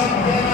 Sabe?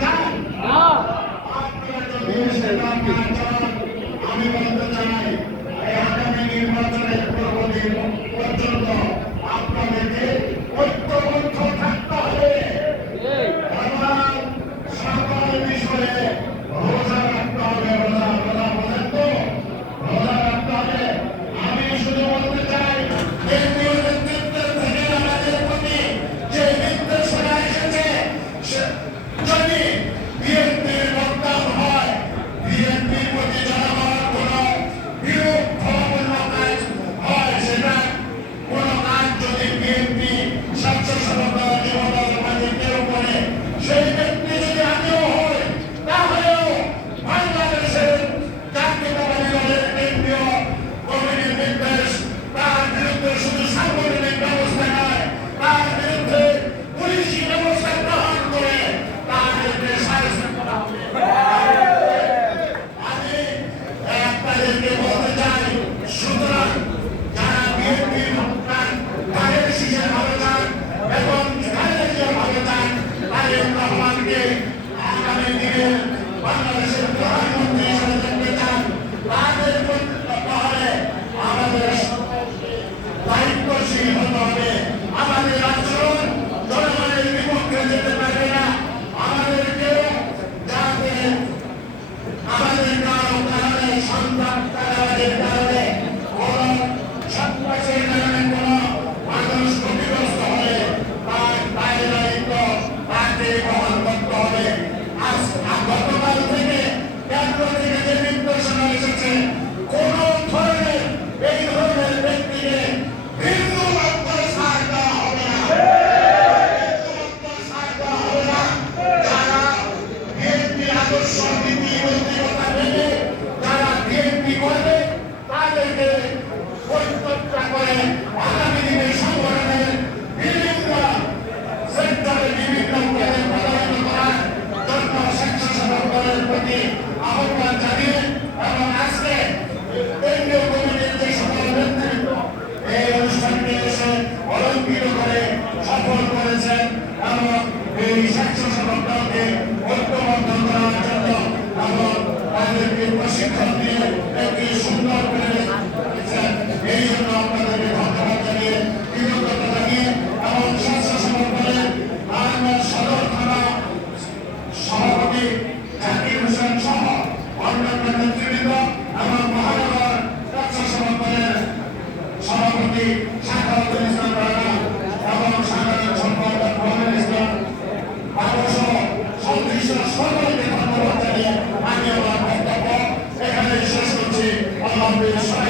got God. সন্তান এই স্বাচ্ছন্দ্য সন্তানকে ঐক্যবদ্ধ করার জন্য এবং তাদেরকে প্রশিক্ষণ দিয়ে একটি সুন্দর করে এই জন্য আপনাদেরকে ধন্যবাদ জানিয়ে কৃতজ্ঞতা সভাপতি জাকির হোসেন সহ অন্যান্য